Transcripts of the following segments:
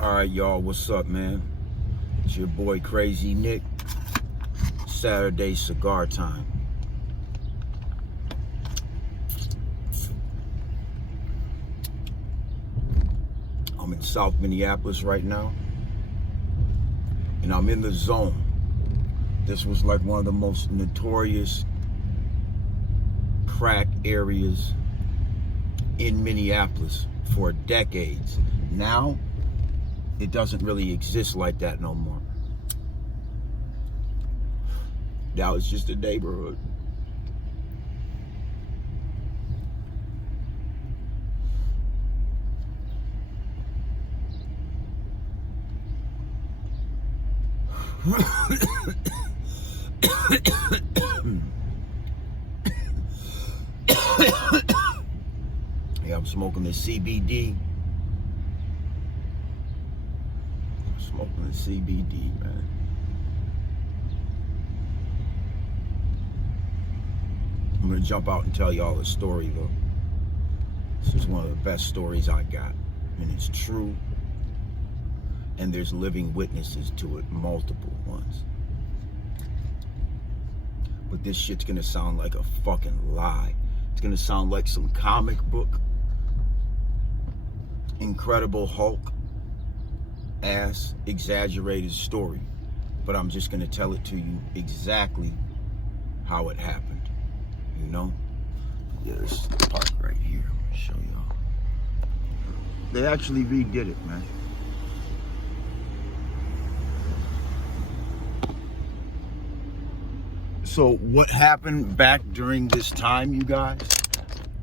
All right, y'all, what's up, man? It's your boy Crazy Nick. Saturday cigar time. I'm in South Minneapolis right now, and I'm in the zone. This was like one of the most notorious crack areas in Minneapolis for decades. Now, it doesn't really exist like that no more. Now it's just a neighborhood. Yeah, I'm smoking the CBD. Smoking the CBD, man. I'm gonna jump out and tell y'all a story though. This is one of the best stories I got, and it's true. And there's living witnesses to it, multiple ones. But this shit's gonna sound like a fucking lie. It's gonna sound like some comic book, Incredible Hulk ass exaggerated story. But I'm just gonna tell it to you exactly how it happened. You know? There's the park right here. I'm gonna show y'all. They actually redid it, man. So what happened back during this time, you guys,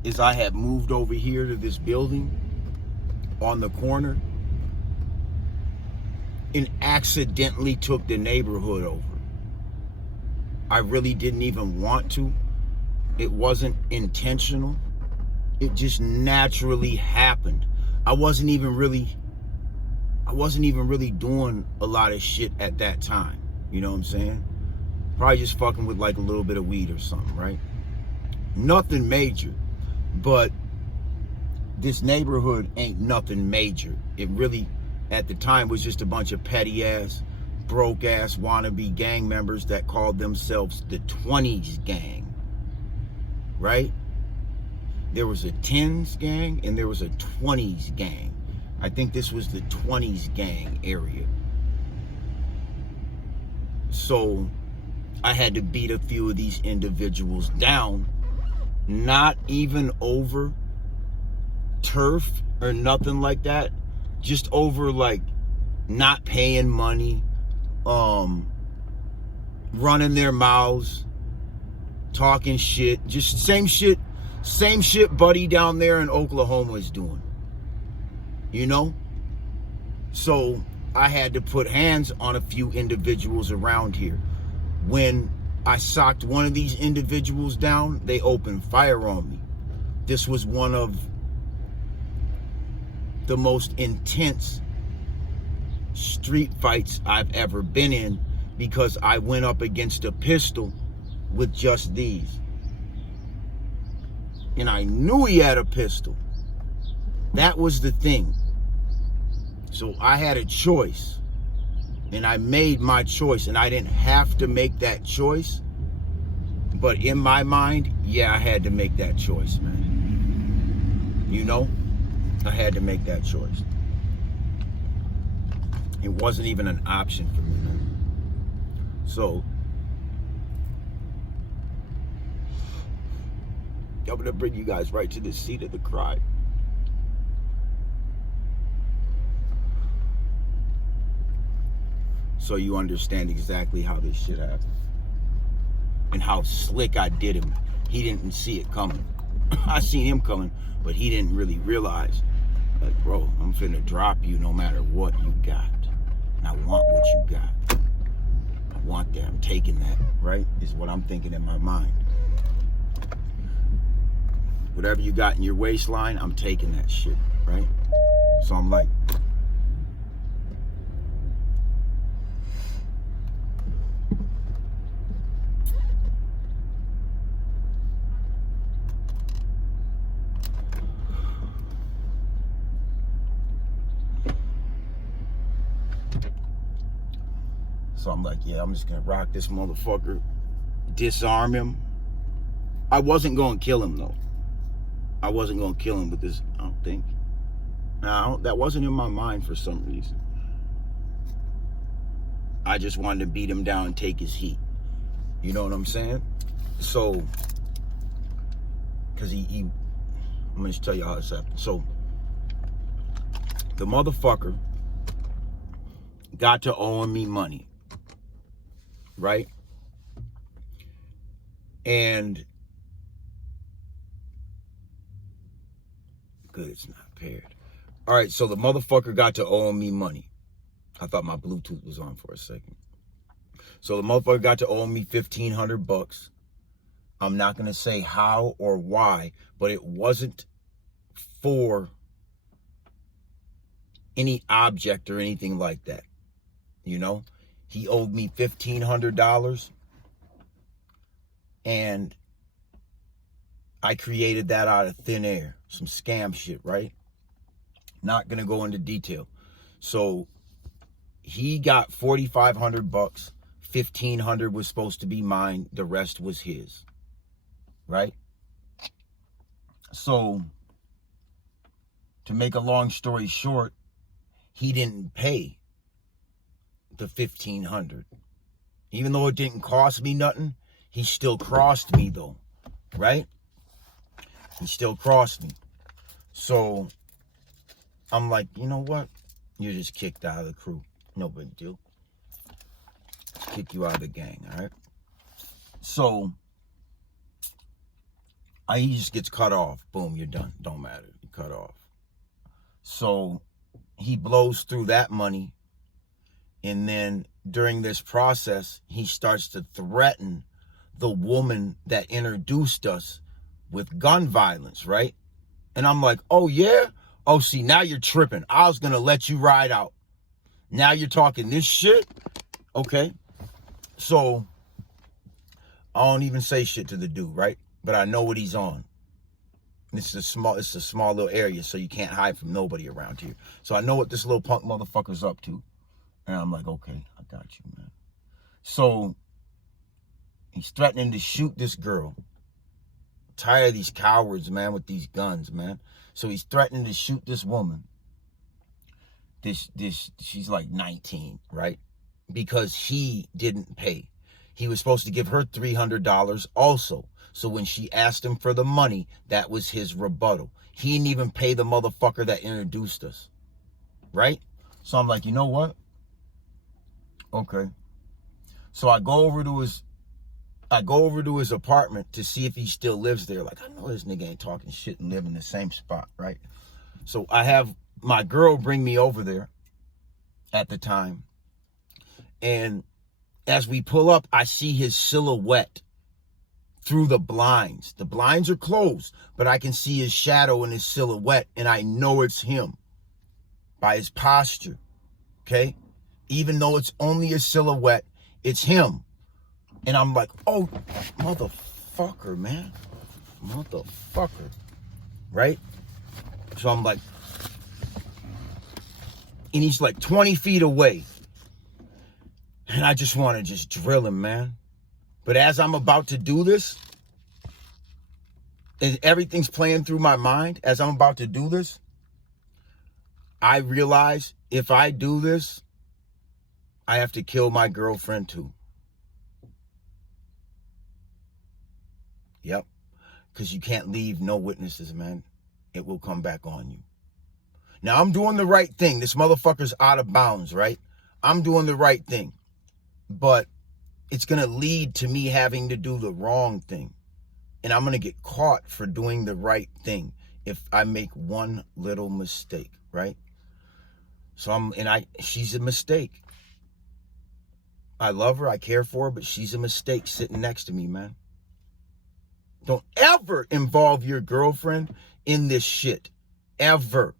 is I had moved over here to this building on the corner and accidentally took the neighborhood over. I really didn't even want to. It wasn't intentional. It just naturally happened. I wasn't even really doing a lot of shit at that time. You know what I'm saying? Probably just fucking with like a little bit of weed or something, right? Nothing major. But this neighborhood ain't nothing major. It really, at the time, was just a bunch of petty ass, broke ass wannabe gang members that called themselves the 20s gang, right? There was a 10s gang and there was a 20s gang. I think this was the 20s gang area. So I had to beat a few of these individuals down, not even over turf or nothing like that, just over like not paying money, running their mouths, talking shit, just same shit Buddy down there in Oklahoma is doing, you know? So I had to put hands on a few individuals around here. When I socked one of these individuals down, they opened fire on me. This was one of the most intense street fights I've ever been in, because I went up against a pistol with just these. And I knew he had a pistol. That was the thing. So I had a choice. And I made my choice, and I didn't have to make that choice. But in my mind, yeah, I had to make that choice, man. You know, I had to make that choice. It wasn't even an option for me, man. So, I'm gonna bring you guys right to the seat of the crime. So you understand exactly how this shit happened. And how slick I did him. He didn't see it coming. I seen him coming, but he didn't really realize. Like, bro, I'm finna drop you no matter what you got. And I want what you got. I want that. I'm taking that, right? Is what I'm thinking in my mind. Whatever you got in your waistline, I'm taking that shit, right? So I'm like, So I'm like, yeah, I'm just gonna rock this motherfucker, disarm him. I wasn't gonna kill him though. I wasn't gonna kill him with this, I don't think. No, that wasn't in my mind for some reason. I just wanted to beat him down and take his heat. You know what I'm saying? So, because I'm gonna just tell you how this happened. So, the motherfucker got to owing me money, right? And good, it's not paired. All right, so the motherfucker got to owe me money. I thought my Bluetooth was on for a second. So the motherfucker got to owe me $1,500. I'm not going to say how or why, but it wasn't for any object or anything like that. You know, he owed me $1,500, and I created that out of thin air. Some scam shit, right? Not going to go into detail. So he got $4,500. $1,500 was supposed to be mine. The rest was his. Right? So, to make a long story short, he didn't pay the $1,500. Even though it didn't cost me nothing, he still crossed me though. Right? He still crossed me. So, I'm like, you know what? You're just kicked out of the crew. No big deal. Kick you out of the gang, all right? So, he just gets cut off. Boom, you're done. Don't matter. You cut off. So, he blows through that money. And then, during this process, he starts to threaten the woman that introduced us with gun violence, right? And I'm like, oh, yeah? Oh, see, now you're tripping. I was going to let you ride out. Now you're talking this shit? Okay. So, I don't even say shit to the dude, right? But I know what he's on. It's a small little area, so you can't hide from nobody around here. So I know what this little punk motherfucker's up to. And I'm like, okay, I got you, man. So, he's threatening to shoot this girl. I'm tired of these cowards, man, with these guns, man. So he's threatening to shoot this woman. She's like 19, right? Because he didn't pay. He was supposed to give her $300 also. So when she asked him for the money, that was his rebuttal. He didn't even pay the motherfucker that introduced us. Right? So I'm like, you know what? Okay. So I go over to his apartment to see if he still lives there. Like, I know this nigga ain't talking shit and live in the same spot, right? So I have my girl bring me over there at the time. And as we pull up, I see his silhouette through the blinds. The blinds are closed, but I can see his shadow and his silhouette, and I know it's him by his posture, okay? Even though it's only a silhouette, it's him. And I'm like, oh, motherfucker, man. Motherfucker, right? So I'm like, and he's like 20 feet away. And I just want to just drill him, man. But as I'm about to do this, and everything's playing through my mind, as I'm about to do this, I realize if I do this, I have to kill my girlfriend too. Yep. Because you can't leave no witnesses, man. It will come back on you. Now, I'm doing the right thing. This motherfucker's out of bounds, right? I'm doing the right thing. But it's going to lead to me having to do the wrong thing. And I'm going to get caught for doing the right thing if I make one little mistake, right? So she's a mistake. I love her, I care for her, but she's a mistake sitting next to me, man. Don't ever involve your girlfriend in this shit. Ever.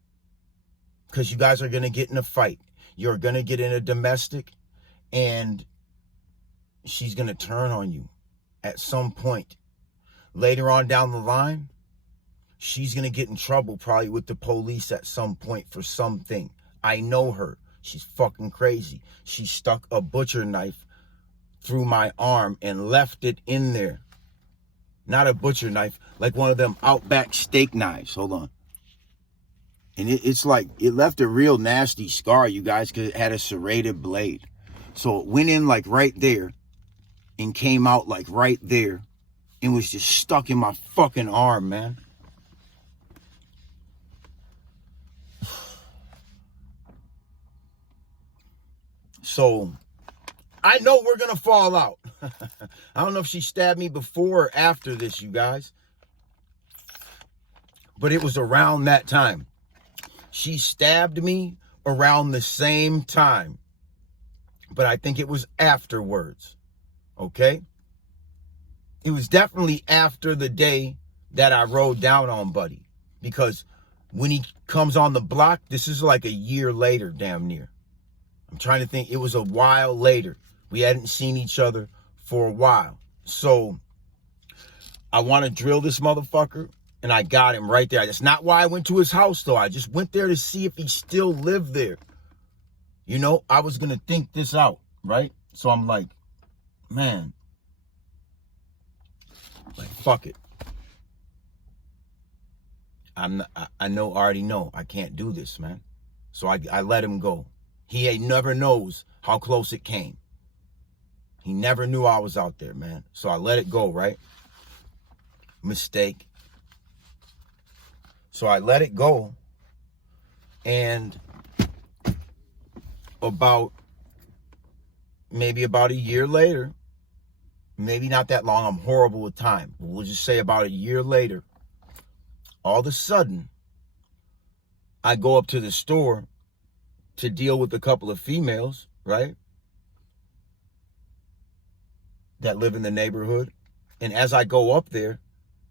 Because you guys are going to get in a fight. You're going to get in a domestic, and she's going to turn on you at some point. Later on down the line, she's going to get in trouble probably with the police at some point for something. I know her. She's fucking crazy. She stuck a butcher knife through my arm and left it in there. Not a butcher knife, like one of them Outback steak knives. Hold on. And it's like, it left a real nasty scar, you guys, because it had a serrated blade. So it went in like right there and came out like right there and was just stuck in my fucking arm, man. So I know we're going to fall out. I don't know if she stabbed me before or after this, you guys. But it was around that time. She stabbed me around the same time. But I think it was afterwards. Okay? It was definitely after the day that I rode down on Buddy. Because when he comes on the block, this is like a year later, damn near. I'm trying to think. It was a while later. We hadn't seen each other for a while. So I want to drill this motherfucker. And I got him right there. That's not why I went to his house, though. I just went there to see if he still lived there. You know, I was going to think this out, right? So I'm like, man, like, fuck it. Already know I can't do this, man. So I let him go. He never knows how close it came. He never knew I was out there, man. So I let it go, right? Mistake. So I let it go, and maybe about a year later, maybe not that long, I'm horrible with time, but we'll just say about a year later, all of a sudden, I go up to the store to deal with a couple of females, right, that live in the neighborhood, and as I go up there,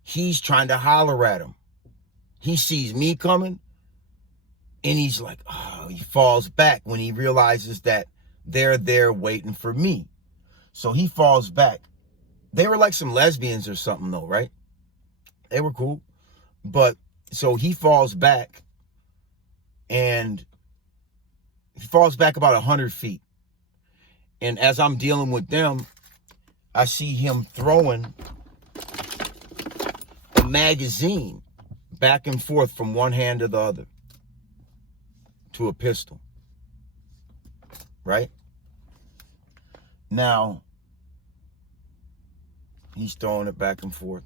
he's trying to holler at him. He sees me coming, and he's like, oh, he falls back when he realizes that they're there waiting for me. So he falls back. They were like some lesbians or something, though, right? They were cool. But so he falls back, and he falls back about 100 feet. And as I'm dealing with them, I see him throwing a magazine back and forth from one hand to the other to a pistol, right? Now, he's throwing it back and forth,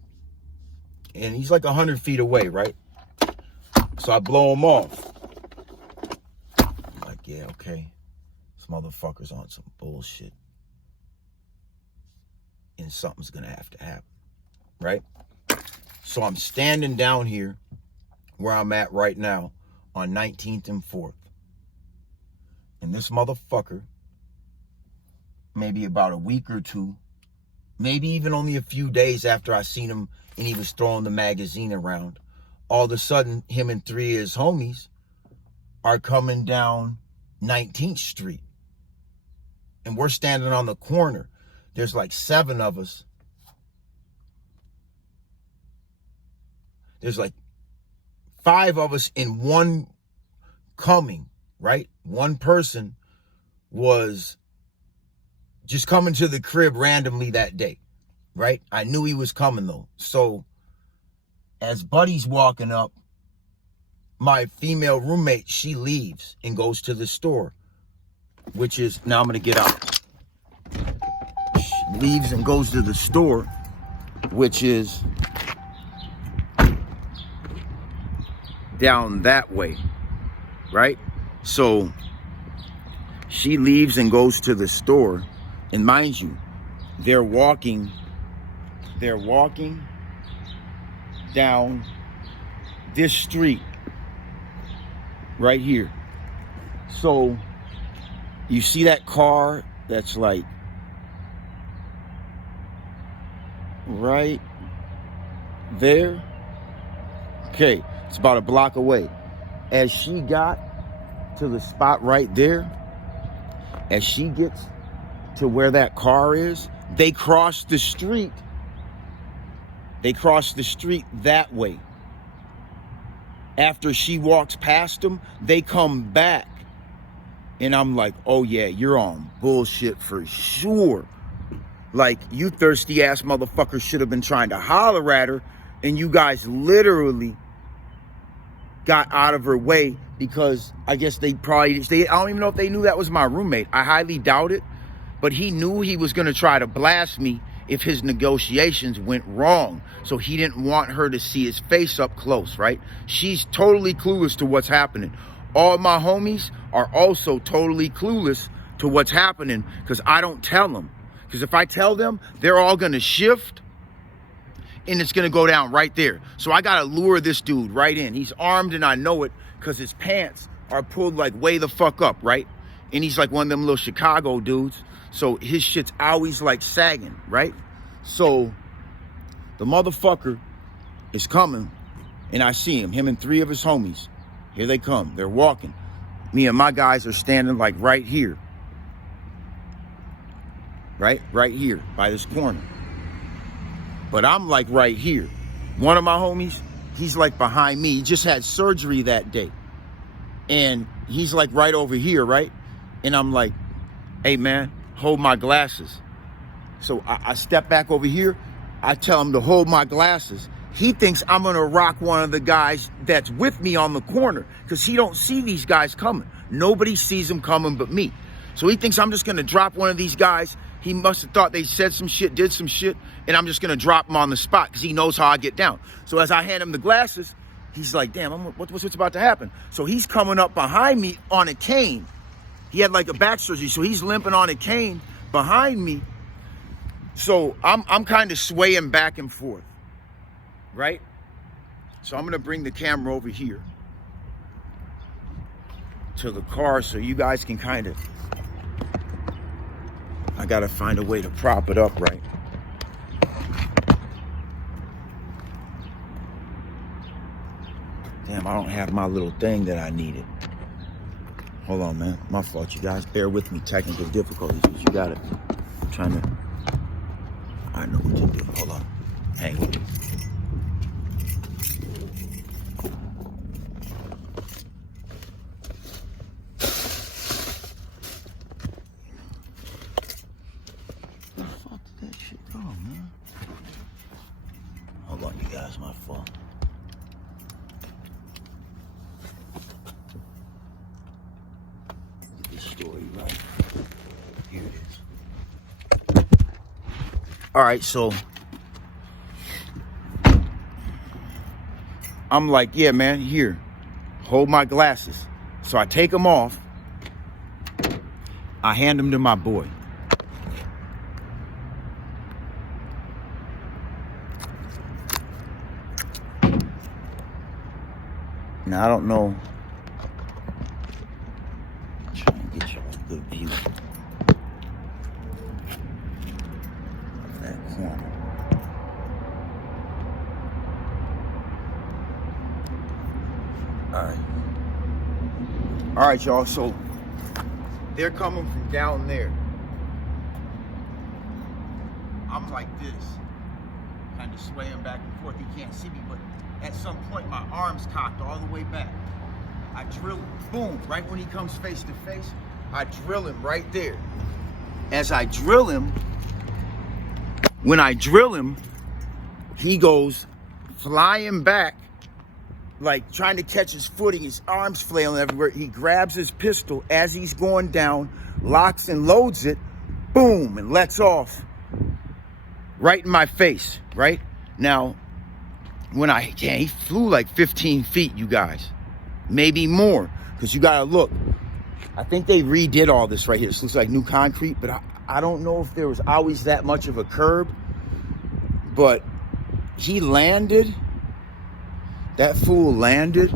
and he's like 100 feet away, right? So I blow him off. I'm like, yeah, okay, this motherfucker's on some bullshit, and something's gonna have to happen, right? So I'm standing down here where I'm at right now on 19th and 4th. And this motherfucker, maybe about a week or two, maybe even only a few days after I seen him and he was throwing the magazine around, all of a sudden, him and three of his homies are coming down 19th Street. And we're standing on the corner. There's like 7 of us. There's like 5 of us in one coming, right? One person was just coming to the crib randomly that day, right? I knew he was coming, though. So as Buddy's walking up, my female roommate, she leaves and goes to the store, which is, now I'm going to get out. She leaves and goes to the store, which is down that way, right? So she leaves and goes to the store, and mind you, they're walking down this street right here. So you see that car that's like right there? Okay, it's about a block away. As she got to the spot right there, as she gets to where that car is, they cross the street. They cross the street that way. After she walks past them, they come back. And I'm like, oh yeah, you're on bullshit for sure. Like, you thirsty ass motherfuckers should have been trying to holler at her, and you guys literally got out of her way because I guess I don't even know if they knew that was my roommate. I highly doubt it, but he knew he was gonna try to blast me if his negotiations went wrong. So he didn't want her to see his face up close, right? She's totally clueless to what's happening. All my homies are also totally clueless to what's happening because I don't tell them. Because if I tell them, they're all gonna shift and it's gonna go down right there. So I gotta lure this dude right in. He's armed and I know it because his pants are pulled like way the fuck up, right? And he's like one of them little Chicago dudes. So his shit's always like sagging, right? So the motherfucker is coming and I see him and 3 of his homies. Here they come, they're walking. Me and my guys are standing like right here. Right here by this corner. But I'm like right here. One of my homies, he's like behind me. He just had surgery that day. And he's like right over here, right? And I'm like, hey man, hold my glasses. So I step back over here. I tell him to hold my glasses. He thinks I'm gonna rock one of the guys that's with me on the corner because he don't see these guys coming. Nobody sees them coming but me. So he thinks I'm just gonna drop one of these guys. He must have thought they said some shit, did some shit, and I'm just gonna drop him on the spot because he knows how I get down. So as I hand him the glasses, he's like, damn, what's about to happen? So he's coming up behind me on a cane. He had like a back surgery, so he's limping on a cane behind me. So I'm kind of swaying back and forth, right? So I'm gonna bring the camera over here to the car so you guys can kind of, I gotta find a way to prop it up right. Damn, I don't have my little thing that I needed. Hold on, man. My fault, you guys. Bear with me. Technical difficulties, but you got it. I'm trying to, I know what to do. Hold on. Hang with me. My fault. Get this story right. Here it is. All right, so I'm like, yeah, man, here, hold my glasses. So I take them off. I hand them to my boy. Now, I don't know. Try and get you a good view of that corner. All right, y'all. So they're coming from down there. I'm like this, kind of swaying back and forth. He can't see me, but at some point, my arm's cocked all the way back. I drill him, boom, right when he comes face to face, I drill him right there. As I drill him, when I drill him, he goes flying back, like trying to catch his footing, his arms flailing everywhere. He grabs his pistol as he's going down, locks and loads it, boom, and lets off right in my face, right? Now, when he flew like 15 feet, you guys, maybe more, because you gotta look. I think they redid all this right here. This looks like new concrete, but I don't know if there was always that much of a curb, but he landed, that fool landed.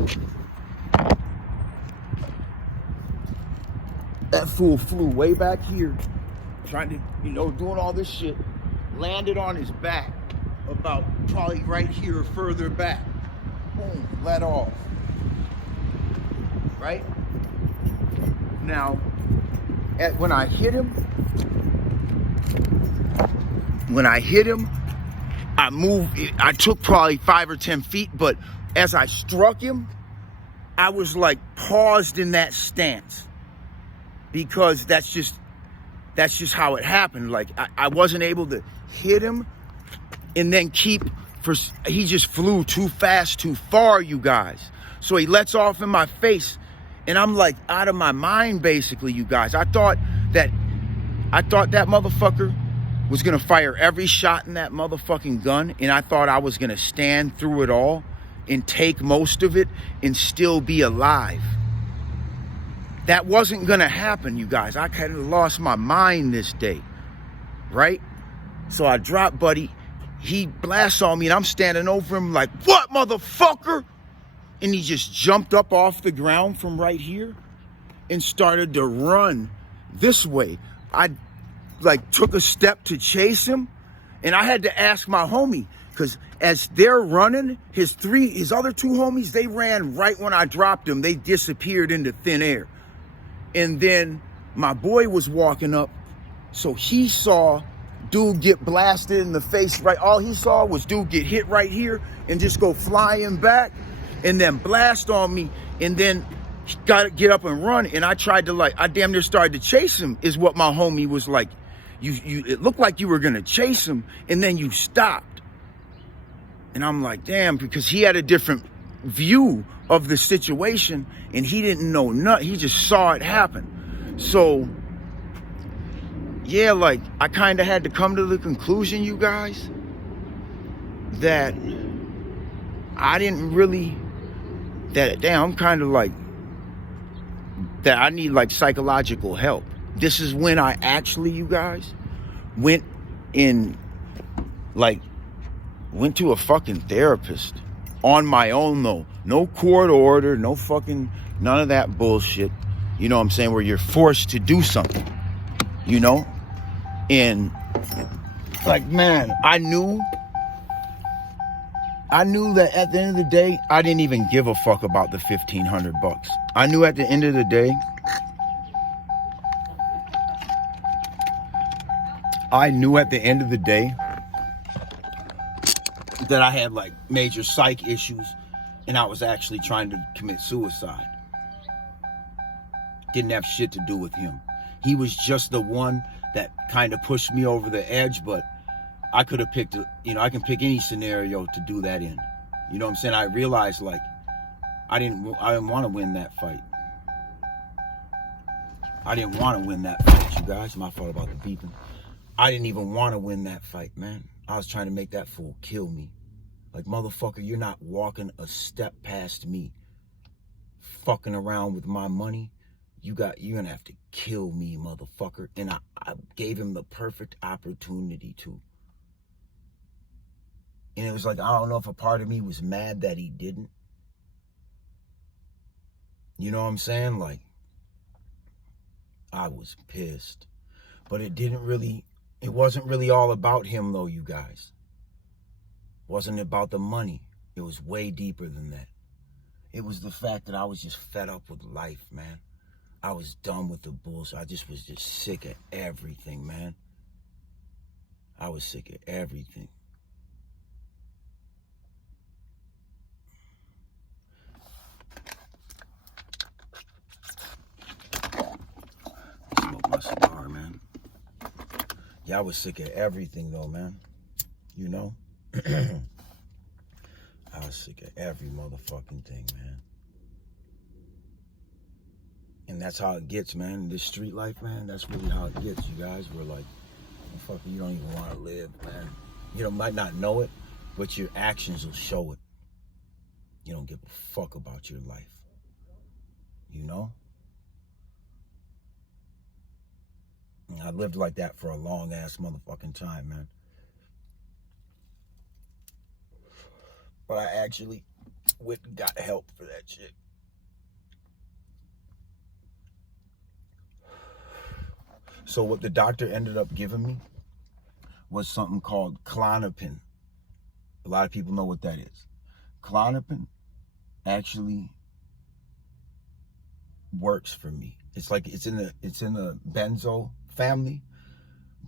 That fool flew way back here, trying to, doing all this shit, landed on his back. About probably right here or further back. Boom, let off. Right? Now, when I hit him, I moved, I took probably 5 or 10 feet, but as I struck him, I was like paused in that stance because that's just, that's just how it happened. Like, I wasn't able to hit him and then he just flew too fast, too far, you guys. So he lets off in my face, and I'm like out of my mind, basically, you guys. I thought that motherfucker was gonna fire every shot in that motherfucking gun, and I thought I was gonna stand through it all and take most of it and still be alive. That wasn't gonna happen, you guys. I kind of lost my mind this day, right? So I dropped Buddy. He blasts on me, and I'm standing over him like, what, motherfucker? And he just jumped up off the ground from right here and started to run this way. I like took a step to chase him, and I had to ask my homie, because as they're running, his other two homies, they ran right when I dropped them. They disappeared into thin air. And then my boy was walking up, so he saw dude get blasted in the face, right? All he saw was dude get hit right here and just go flying back and then blast on me, and then got to get up and run. And I tried to, like, I damn near started to chase him, is what my homie was like. It looked like you were gonna chase him, and then you stopped. And I'm like, damn, because he had a different view of the situation, and he didn't know nothing. He just saw it happen. So yeah, like, I kind of had to come to the conclusion, you guys, that I didn't really, I'm kind of like, that I need like psychological help. This is when I actually, you guys, went to a fucking therapist on my own, though. No court order, no fucking, none of that bullshit. You know what I'm saying? Where you're forced to do something, you know? And like, man, I knew that at the end of the day, I didn't even give a fuck about the $1,500. I knew at the end of the day, that I had like major psych issues, and I was actually trying to commit suicide. Didn't have shit to do with him. He was just the one that kind of pushed me over the edge, but I could have picked, I can pick any scenario to do that in. You know what I'm saying? I realized, like, I didn't want to win that fight. I didn't want to win that fight, you guys. My fault about the beeping. I didn't even want to win that fight, man. I was trying to make that fool kill me. Like, motherfucker, you're not walking a step past me. Fucking around with my money. You're gonna have to kill me, motherfucker. And I gave him the perfect opportunity to. And it was like, I don't know if a part of me was mad that he didn't. You know what I'm saying? Like, I was pissed. But it wasn't really all about him, though, you guys. It wasn't about the money. It was way deeper than that. It was the fact that I was just fed up with life, man. I was done with the bullshit. I was just sick of everything, man. I was sick of everything. Smoke my cigar, man. Yeah, I was sick of everything, though, man. You know? I was sick of every motherfucking thing, man. And that's how it gets, man. This street life, man, that's really how it gets, you guys. We're like, motherfucker, you don't even want to live, man. You might not know it, but your actions will show it. You don't give a fuck about your life. You know? And I lived like that for a long-ass motherfucking time, man. But I actually went and got help for that shit. So what the doctor ended up giving me was something called Klonopin. A lot of people know what that is. Klonopin actually works for me. It's like it's in the benzo family,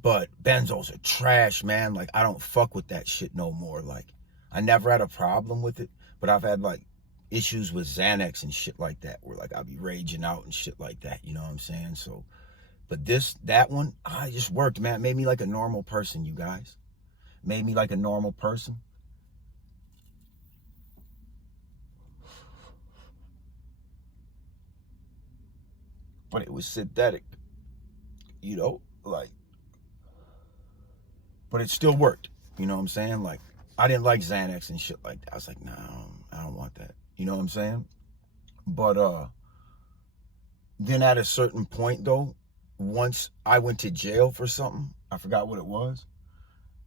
but benzos are trash, man. Like, I don't fuck with that shit no more. Like, I never had a problem with it, but I've had like issues with Xanax and shit like that, where like I'll be raging out and shit like that. You know what I'm saying? So But that one, it just worked, man. It made me like a normal person, you guys. Made me like a normal person. But it was synthetic, you know, like, but it still worked. You know what I'm saying? Like, I didn't like Xanax and shit like that. I was like, nah, I don't want that. You know what I'm saying? But then at a certain point, though, once I went to jail for something, I forgot what it was,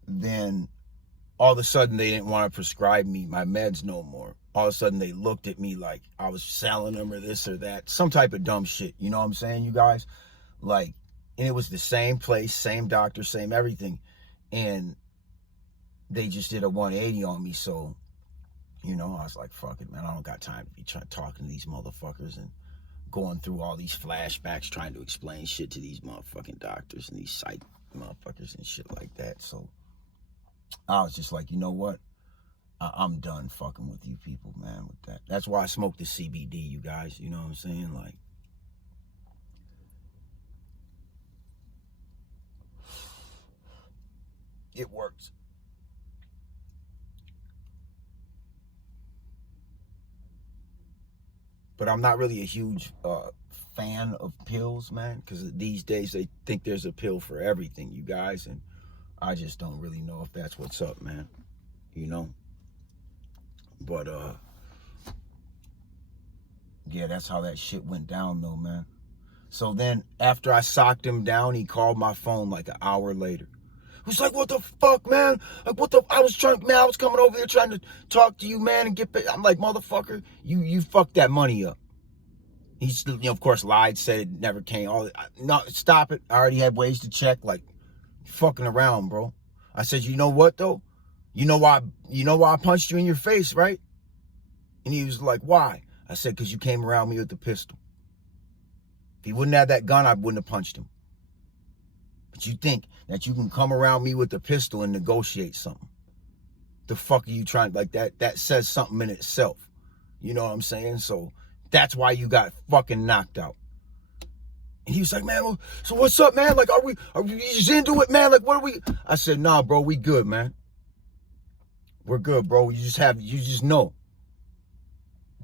then all of a sudden they didn't want to prescribe me my meds no more. All of a sudden they looked at me like I was selling them or this or that. Some type of dumb shit. You know what I'm saying, you guys? Like, and it was the same place, same doctor, same everything. And they just did a 180 on me. So, you know, I was like, fuck it, man. I don't got time to be talking to these motherfuckers and going through all these flashbacks trying to explain shit to these motherfucking doctors and these psych motherfuckers and shit like that. So I was just like, you know what? I'm done fucking with you people, man, with that. That's why I smoke the CBD, you guys. You know what I'm saying? Like, it works. But I'm not really a huge fan of pills, man, because these days they think there's a pill for everything, you guys, and I just don't really know if that's what's up, man, you know? But, yeah, that's how that shit went down, though, man. So then, after I socked him down, he called my phone like an hour later. He was like, what the fuck, man? Like, I was coming over here trying to talk to you, man, and get paid. I'm like, motherfucker, you fucked that money up. He's, you know, of course, lied, said it never came. No, stop it. I already had ways to check. Like, fucking around, bro. I said, you know what, though? You know why I punched you in your face, right? And he was like, why? I said, because you came around me with the pistol. If he wouldn't have that gun, I wouldn't have punched him. But you think that you can come around me with a pistol and negotiate something? The fuck are you trying, like that says something in itself. You know what I'm saying? So that's why you got fucking knocked out. And he was like, man, well, so what's up, man? Like, are we just into it, man? Like, what are we? I said, nah, bro, we good, man. We're good, bro. You just know.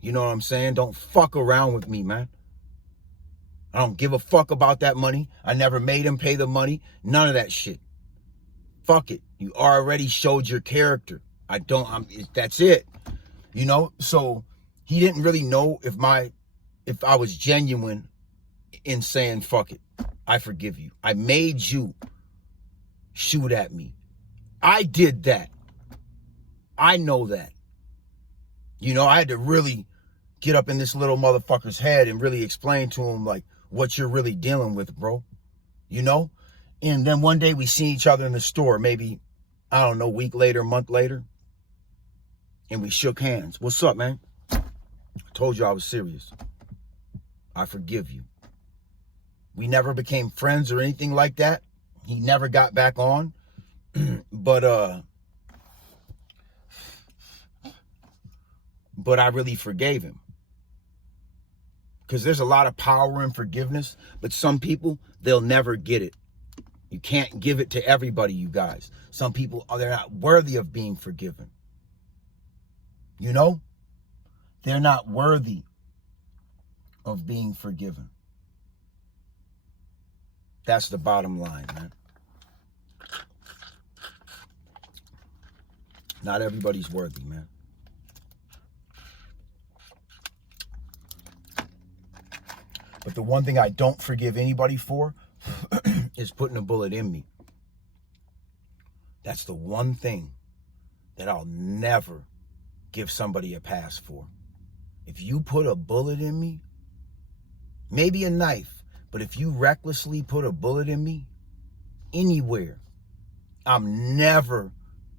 You know what I'm saying? Don't fuck around with me, man. I don't give a fuck about that money. I never made him pay the money. None of that shit. Fuck it. You already showed your character. That's it. You know? So he didn't really know if I was genuine in saying, fuck it. I forgive you. I made you shoot at me. I did that. I know that. You know, I had to really get up in this little motherfucker's head and really explain to him, like, what you're really dealing with, bro. You know? And then one day we see each other in the store, maybe, I don't know, a week later, a month later. And we shook hands. What's up, man? I told you I was serious. I forgive you. We never became friends or anything like that. He never got back on. But I really forgave him. Because there's a lot of power in forgiveness, but some people, they'll never get it. You can't give it to everybody, you guys. Some people, they're not worthy of being forgiven. You know? They're not worthy of being forgiven. That's the bottom line, man. Not everybody's worthy, man. But the one thing I don't forgive anybody for is putting a bullet in me. That's the one thing that I'll never give somebody a pass for. If you put a bullet in me, maybe a knife, but if you recklessly put a bullet in me, anywhere, I'm never,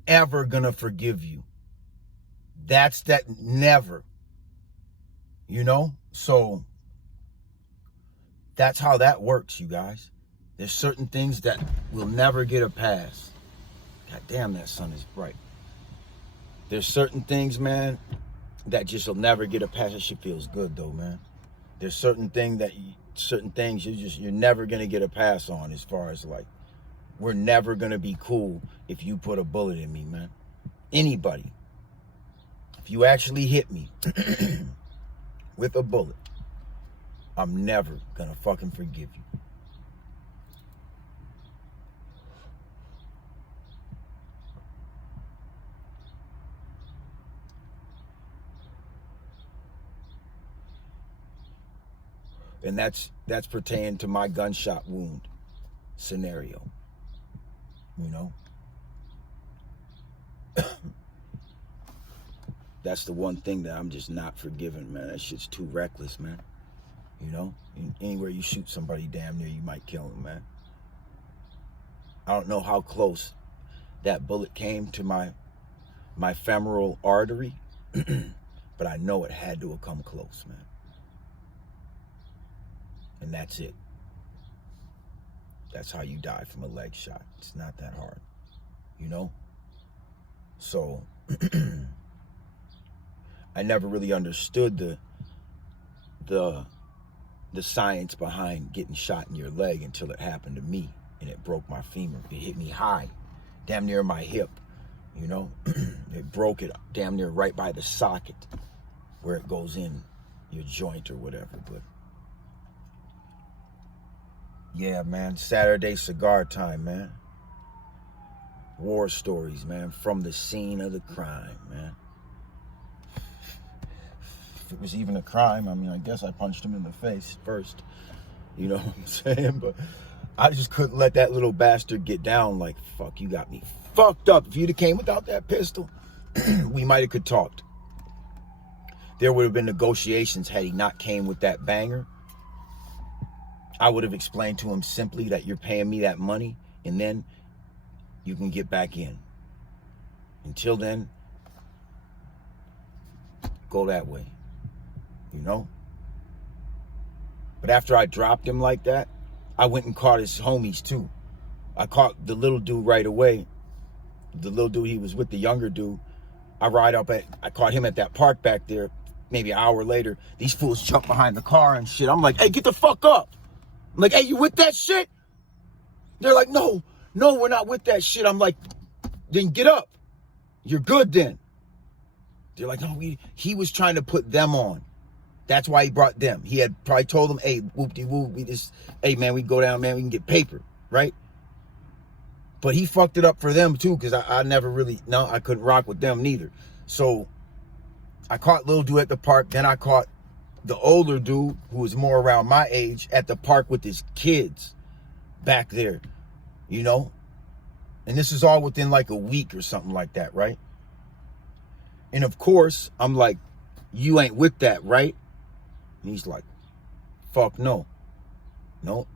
ever gonna forgive you. That's that, never. You know? So that's how that works, you guys. There's certain things that will never get a pass. God damn, that sun is bright. There's certain things, man, that just will never get a pass. That shit feels good, though, man. There's certain things that certain things you're never gonna get a pass on, as far as like, we're never gonna be cool if you put a bullet in me, man. Anybody. If you actually hit me with a bullet, I'm never gonna fucking forgive you. And that's pertaining to my gunshot wound scenario. You know? That's the one thing that I'm just not forgiving, man. That shit's too reckless, man. You know? Anywhere you shoot somebody, damn near you might kill them, man. I don't know how close that bullet came to my femoral artery, but I know it had to have come close, man. And that's it. That's how you die from a leg shot. It's not that hard, you know? So, I never really understood the science behind getting shot in your leg until it happened to me, and it broke my femur. It hit me high, damn near my hip, you know? It broke it damn near right by the socket where it goes in your joint or whatever. But yeah, man, Saturday cigar time, man. War stories, man, from the scene of the crime, man. If it was even a crime, I mean, I guess I punched him in the face first. You know what I'm saying? But I just couldn't let that little bastard get down. Like, fuck, you got me fucked up. If you'd have came without that pistol, we might have could talked. There would have been negotiations had he not came with that banger. I would have explained to him simply that you're paying me that money, and then you can get back in. Until then, go that way, you know? But after I dropped him like that, I went and caught his homies too. I caught the little dude right away. The little dude he was with, the younger dude. I caught him at that park back there. Maybe an hour later, these fools jump behind the car and shit. I'm like, hey, get the fuck up. I'm like, hey, you with that shit? They're like, no, we're not with that shit. I'm like, then get up. You're good then. They're like, no, he was trying to put them on. That's why he brought them. He had probably told them, hey, whoop-de-whoop, hey, man, we go down, man, we can get paper, right? But he fucked it up for them, too, because I never really, I couldn't rock with them neither. So I caught little dude at the park. Then I caught the older dude, who was more around my age, at the park with his kids back there, you know? And this is all within like a week or something like that, right? And of course, I'm like, you ain't with that, right? And he's like, fuck no. No.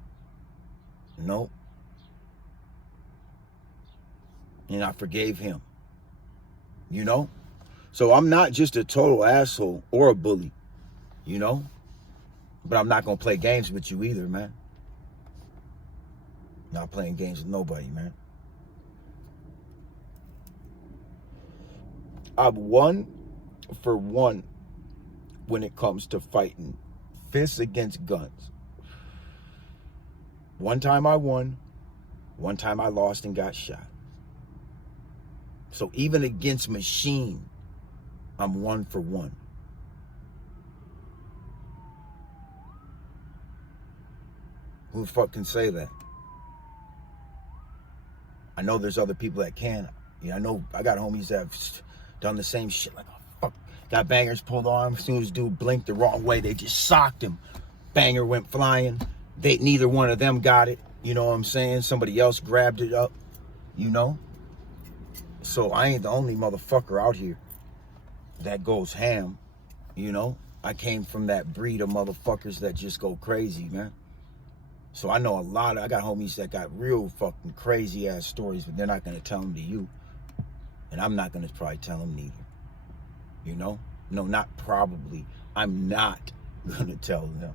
And I forgave him, you know? So I'm not just a total asshole or a bully, you know? But I'm not going to play games with you either, man. Not playing games with nobody, man. I'm 1 for 1 when it comes to fighting fists against guns. One time I won, one time I lost and got shot. So even against machine, I'm 1 for 1. Who the fuck can say that? I know there's other people that can. Yeah, I know I got homies that have done the same shit. Like, oh, fuck. Got bangers pulled on. As soon as dude blinked the wrong way, they just socked him. Banger went flying. Neither one of them got it. You know what I'm saying? Somebody else grabbed it up. You know? So I ain't the only motherfucker out here that goes ham. You know? I came from that breed of motherfuckers that just go crazy, man. So I know I got homies that got real fucking crazy ass stories, but they're not going to tell them to you. And I'm not going to probably tell them neither. You know? No, not probably. I'm not going to tell them.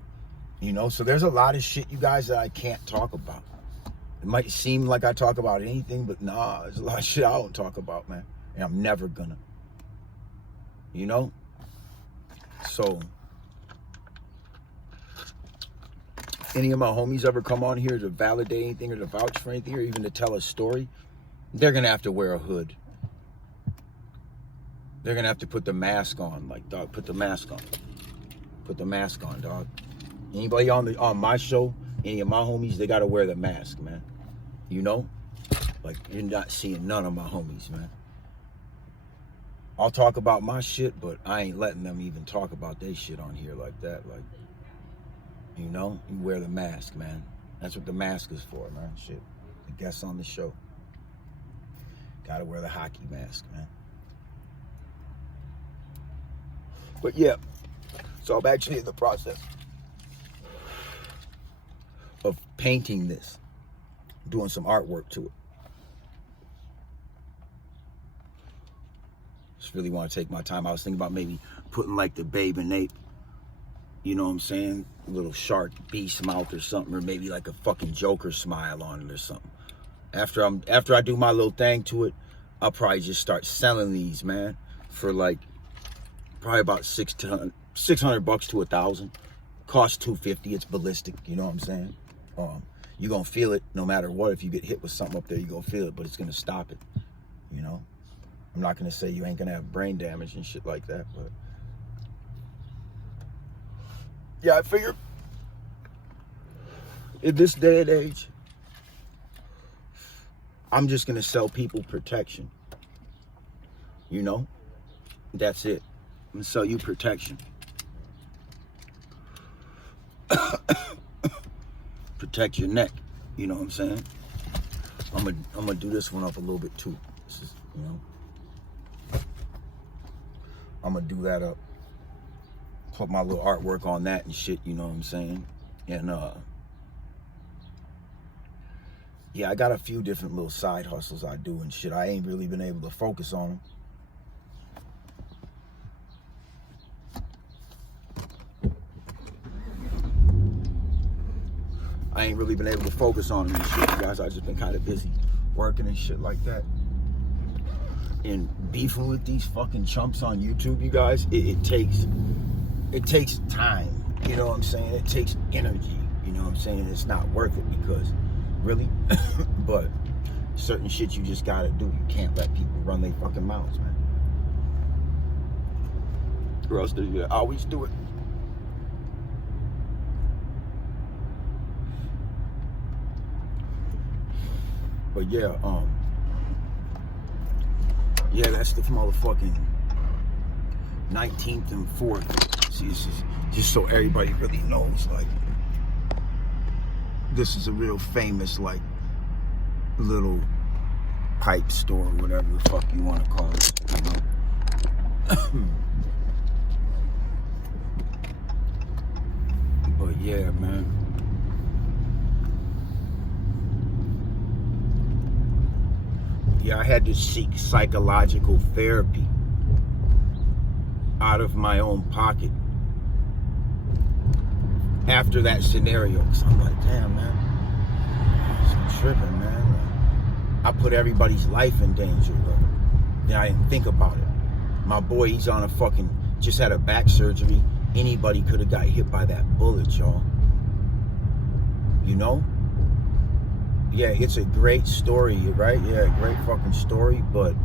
You know? So there's a lot of shit, you guys, that I can't talk about. It might seem like I talk about anything, but nah, there's a lot of shit I don't talk about, man. And I'm never gonna. You know? So any of my homies ever come on here to validate anything or to vouch for anything or even to tell a story, they're going to have to wear a hood. They're going to have to put the mask on. Like, dog, put the mask on. Put the mask on, dog. Anybody on my show, any of my homies, they got to wear the mask, man. You know? Like, you're not seeing none of my homies, man. I'll talk about my shit, but I ain't letting them even talk about their shit on here like that. Like, you know? You wear the mask, man. That's what the mask is for, man. Shit. The guests on the show. Gotta wear the hockey mask, man. But yeah, so I'm actually in the process of painting this, doing some artwork to it. Just really want to take my time. I was thinking about maybe putting like the Babe and Ape, you know what I'm saying? A little shark beast mouth or something, or maybe like a fucking Joker smile on it or something. After I do my little thing to it, I'll probably just start selling these, man, for like probably about $600 to $1,000. Cost $250. It's ballistic. You know what I'm saying? You're gonna feel it no matter what. If you get hit with something up there, you're gonna feel it, but it's gonna stop it. You know? I'm not gonna say you ain't gonna have brain damage and shit like that, but yeah, I figure in this day and age, I'm just gonna sell people protection. You know? That's it. I'm gonna sell you protection. Protect your neck. You know what I'm saying? I'm gonna do this one up a little bit too. This is, you know. I'm gonna do that up. Put my little artwork on that and shit, you know what I'm saying? And yeah, I got a few different little side hustles I do and shit. I ain't really been able to focus on them. I ain't really been able to focus on them and shit, you guys. I just been kind of busy working and shit like that. And beefing with these fucking chumps on YouTube, you guys, it takes time. You know what I'm saying? It takes energy. You know what I'm saying? It's not worth it because, really, but certain shit you just gotta do. You can't let people run their fucking mouths, man. Or else they're gonna always do it. But yeah, yeah, that's the motherfucking 19th and 4th. See, this is just so everybody really knows, like, this is a real famous, like, little pipe store, whatever the fuck you want to call it, you know? But yeah, man. Yeah, I had to seek psychological therapy out of my own pocket after that scenario. Because I'm like, damn, man, I'm tripping, man. I put everybody's life in danger, though. Then I didn't think about it. My boy, he's on a fucking, just had a back surgery. Anybody could have got hit by that bullet, y'all. You know? Yeah, it's a great story, right? Yeah, great fucking story, but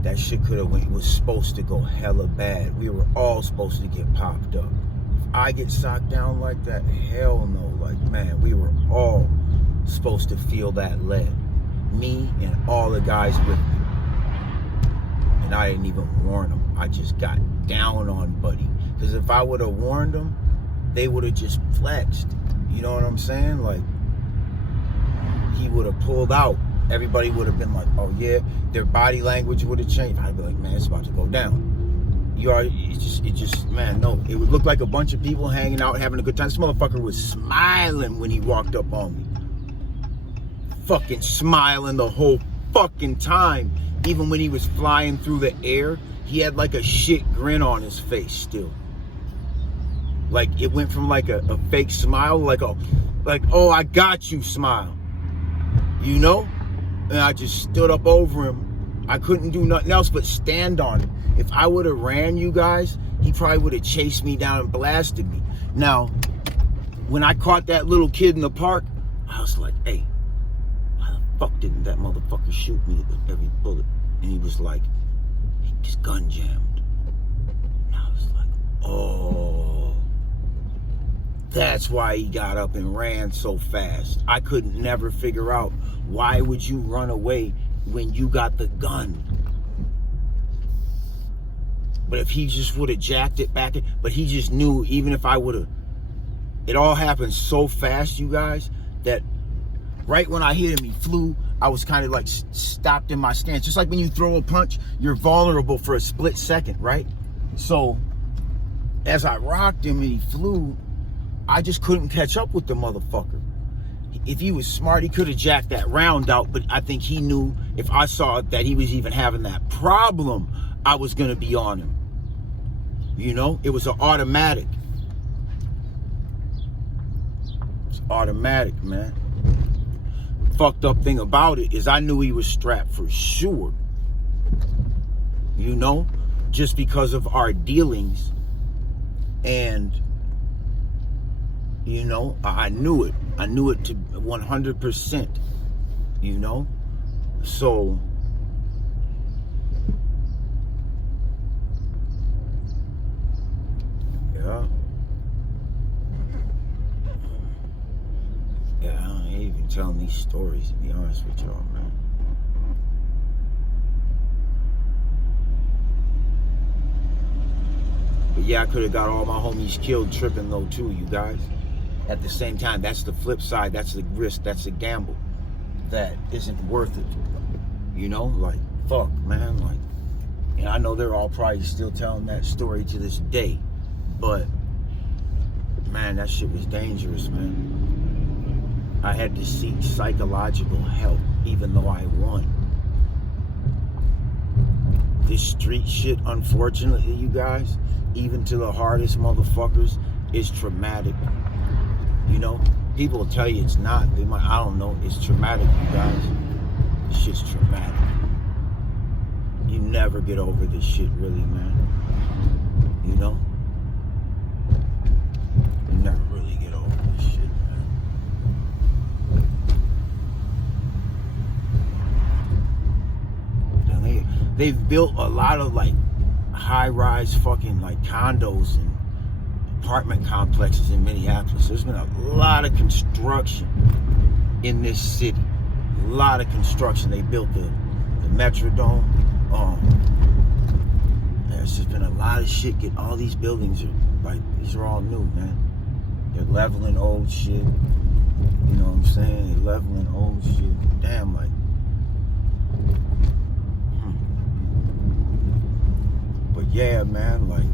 that shit was supposed to go hella bad. We were all supposed to get popped up. If I get socked down like that, hell no. Like, man, we were all supposed to feel that lead. Me and all the guys with me. And I didn't even warn them. I just got down on Buddy. Because if I would have warned them, they would have just flexed. You know what I'm saying? Like, he would have pulled out. Everybody would have been like, oh yeah, their body language would have changed. I'd be like, man, it's about to go down. It just, man, no. It would look like a bunch of people hanging out, having a good time. This motherfucker was smiling when he walked up on me. Fucking smiling the whole fucking time. Even when he was flying through the air, he had like a shit grin on his face still. Like, it went from like a fake smile, like, oh, I got you smile. You know? And I just stood up over him. I couldn't do nothing else but stand on him. If I would have ran, you guys, he probably would have chased me down and blasted me. Now, when I caught that little kid in the park, I was like, hey, why the fuck didn't that motherfucker shoot me with every bullet? And he was like, his gun jammed. And I was like, oh, that's why he got up and ran so fast. I could never figure out, why would you run away when you got the gun? But if he just would have jacked it back, but he just knew, even if I would have, it all happened so fast, you guys, that right when I hit him, he flew. I was kind of like stopped in my stance. Just like when you throw a punch, you're vulnerable for a split second, right? So as I rocked him and he flew, I just couldn't catch up with the motherfucker. If he was smart, he could have jacked that round out, but I think he knew if I saw that he was even having that problem, I was going to be on him. You know, it was an automatic. It's automatic, man. Fucked up thing about it is I knew he was strapped for sure. You know, just because of our dealings. And, you know, I knew it. I knew it to 100%, you know? So, yeah. Yeah, I ain't even telling these stories, to be honest with y'all, man. But yeah, I could have got all my homies killed tripping though too, you guys. At the same time, that's the flip side. That's the risk. That's the gamble. That isn't worth it. You know, like, fuck, man. Like, and I know they're all probably still telling that story to this day. But, man, that shit was dangerous, man. I had to seek psychological help, even though I won. This street shit, unfortunately, you guys, even to the hardest motherfuckers, is traumatic. You know, people will tell you it's not. They might, I don't know. It's traumatic, you guys. This shit's traumatic. You never get over this shit, really, man. You know? You never really get over this shit, man. Now they've built a lot of, like, high-rise fucking, like, condos and apartment complexes in Minneapolis. There's been a lot of construction in this city. A lot of construction. They built the Metrodome. There's just been a lot of shit. All these buildings are like, these are all new, man. They're leveling old shit. You know what I'm saying? They're leveling old shit. Damn, like. But yeah, man, like,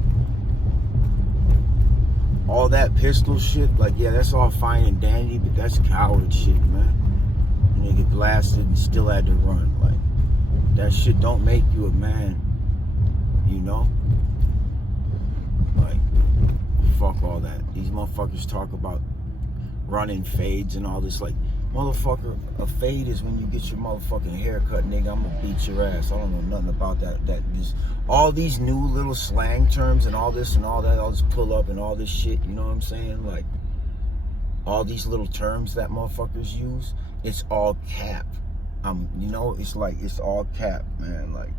all that pistol shit, like, yeah, that's all fine and dandy, but that's coward shit, man. And they get blasted and still had to run. Like, that shit don't make you a man, you know? Like, fuck all that. These motherfuckers talk about running fades and all this. Like, motherfucker, a fade is when you get your motherfucking haircut, nigga. I'm gonna beat your ass. I don't know nothing about that. All these new little slang terms and all this and all that, all this pull up and all this shit, you know what I'm saying? Like, all these little terms that motherfuckers use, it's all cap. You know, it's like, it's all cap, man. Like,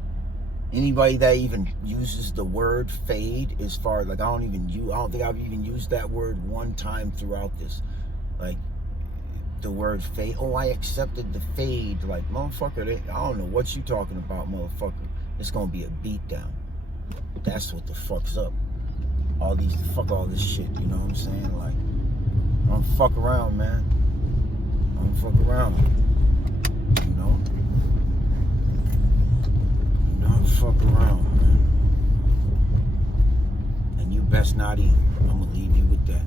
anybody that even uses the word fade, as far, like, I don't think I've even used that word one time throughout this. Like, the word fade. Oh, I accepted the fade. Like, motherfucker, I don't know what you talking about, motherfucker. It's gonna be a beatdown. That's what the fuck's up. Fuck all this shit, you know what I'm saying? Like, I don't fuck around, man. I don't fuck around. You know? You don't fuck around, man. And you best not either. I'm gonna leave you with that.